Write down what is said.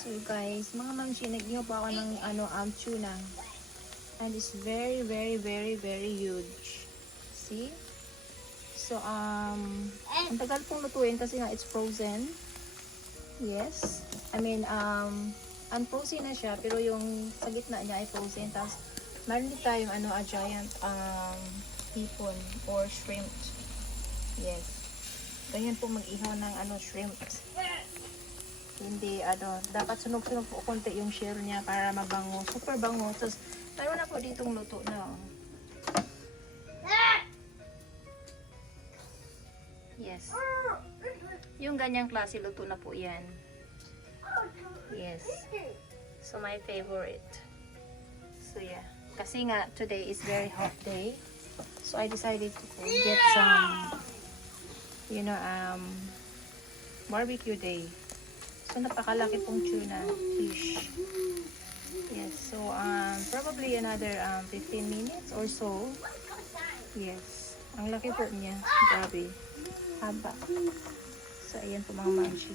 So guys, mga mamshi, nag-ihaw po ako ng tuna. And it's very, very, very, very huge. See? So, ang tagal pong lutuin kasi nga it's frozen. Yes. I mean, unfrozen na siya, pero yung sa gitna niya ay frozen. Tapos, meron din tayong a giant hipon or shrimp. Yes. Ganyan po mag-ihaw ng shrimp. Hindi, dapat sunog-sunog po konti yung shell niya para mabango. Super bango. Tapos, meron na po ditong luto na. Yes. Yung ganyang klase luto na po yan. Yes. So, my favorite. So, yeah. Kasi nga, today is very hot day. So, I decided to get some, barbecue day. So, napakalaki pong tuna fish. Yes. So, probably another 15 minutes or so. Yes. Ang laki po niya. Grabe. Haba. So, ayan po mga manchi.